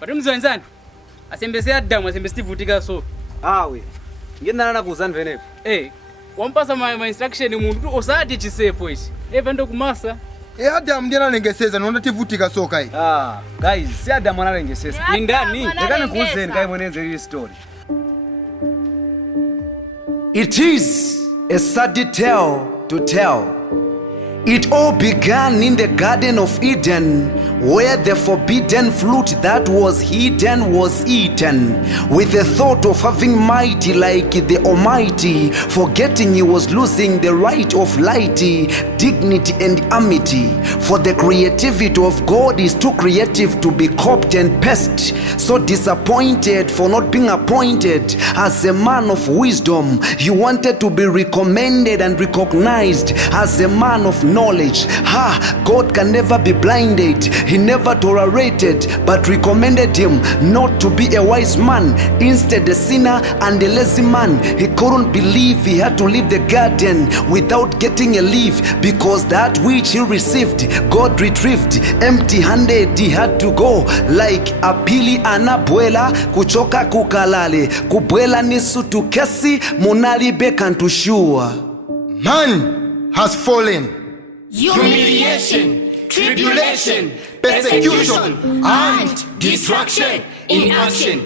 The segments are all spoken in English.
Pati mzanzani. Asembese Adamu asembese vutika so. We. Ngenda na kuzani venepo. Wampasa my instruction umuntu osati chisepo ichi. Ndo kumasa. Adamu ndiye analengeseza nona tivutika so kai. Guys, si Adamu analengeseza. Ni ndani? Ndakana kuuzeni kai mwenenze hii story. It is a sad tale to tell. It all began in the Garden of Eden, where the forbidden fruit that was hidden was eaten, with the thought of having might like the Almighty, forgetting he was losing the right of light, dignity and amity. For the creativity of God is too creative to be copped and pest. So disappointed for not being appointed as a man of wisdom, he wanted to be recommended and recognized as a man of knowledge. God can never be blinded. He never tolerated but recommended him not to be a wise man, instead a sinner and a lazy man. He couldn't believe he had to leave the garden without getting a leaf, because that which he received God retrieved empty-handed. He had to go like apili anabwela kuchoka kukalale kubwela nisutu kesi monali bekantushua. Man has fallen. Humiliation, tribulation, persecution, and destruction in action.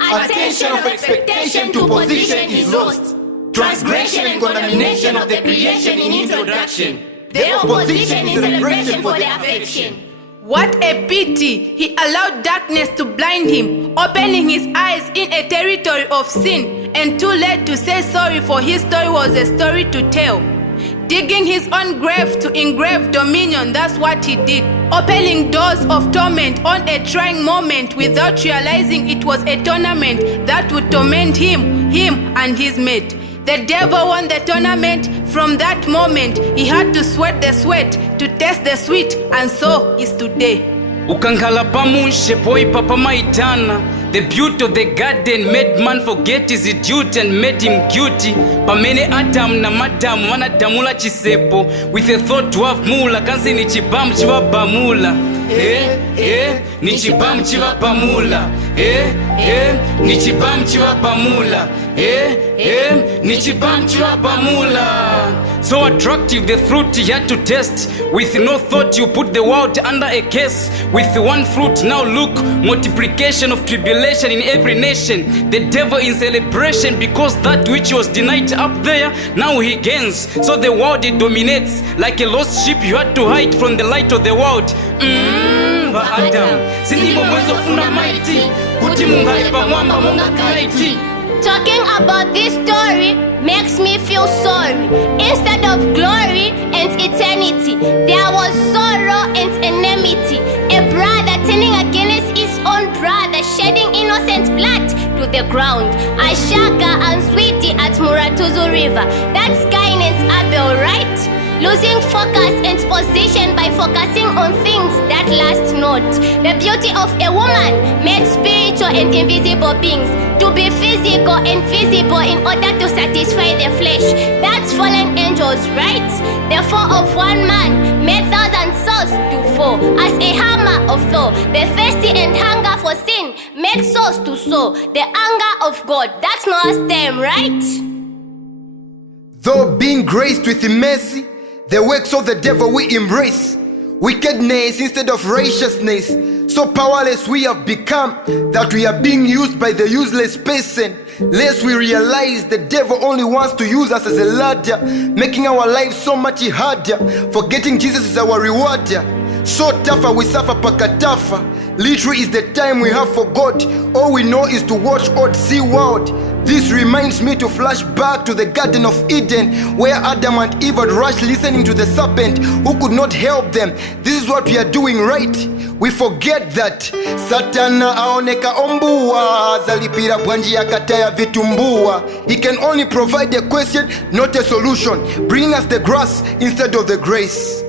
Attention of expectation to position is lost. Transgression and condemnation of the creation in introduction. The opposition is celebration for the affection. What a pity! He allowed darkness to blind him, opening his eyes in a territory of sin, and too late to say sorry, for his story was a story to tell. Digging his own grave to engrave dominion, that's what he did. Opening doors of torment on a trying moment without realizing it was a tournament that would torment him and his mate. The devil won the tournament. From that moment, he had to sweat the sweat to taste the sweet, and so is today. Ukankala pamushe poi papa maitana. The beauty of the garden made man forget his duty and made him guilty. Pamene Adam na madam wanadamula chisepo with a thought to have mula. Kansi ni chibamu chiwa bamula. Ni chibamu chiwa bamula. Ni chibamu chiwa bamula. Ni chibamu chiwa bamula. So attractive the fruit he had to taste. With no thought you put the world under a case. With one fruit now look, multiplication of tribulation in every nation. The devil in celebration because that which was denied up there, now he gains. So the world it dominates. Like a lost sheep you had to hide from the light of the world. Ba Adam, sindibo mwezo funa mighty. Kuti mungai pa mwamba munga kaiti. Talking about this story makes me feel sorry. Instead of glory and eternity, there was sorrow and enmity. A brother turning against his own brother, shedding innocent blood to the ground. Ashaka and Sweetie at Muratuzu River. That's Cain and Abel, right? Losing focus and position by focusing on things that last not. The beauty of a woman made spiritual and invisible beings to be physical and visible in order to satisfy the flesh. That's fallen angels, right? The fall of one man made thousand souls to fall. As a hammer of Thor, the thirsty and hunger for sin made souls to sow. The anger of God, that's Noah's time, right? Though being graced with mercy, the works of the devil we embrace. Wickedness instead of righteousness. So powerless we have become that we are being used by the useless person. Lest we realize the devil only wants to use us as a ladder, making our lives so much harder, forgetting Jesus is our rewarder. So tougher we suffer pakatafa. Literally is the time we have for God. All we know is to watch odd sea world. This reminds me to flash back to the Garden of Eden, where Adam and Eve had rushed listening to the serpent who could not help them. This is what we are doing, right? We forget that Satana aoneka ombua, zalipira bwanji akataya vitumbua. He can only provide a question, not a solution, bringing us the grass instead of the grace.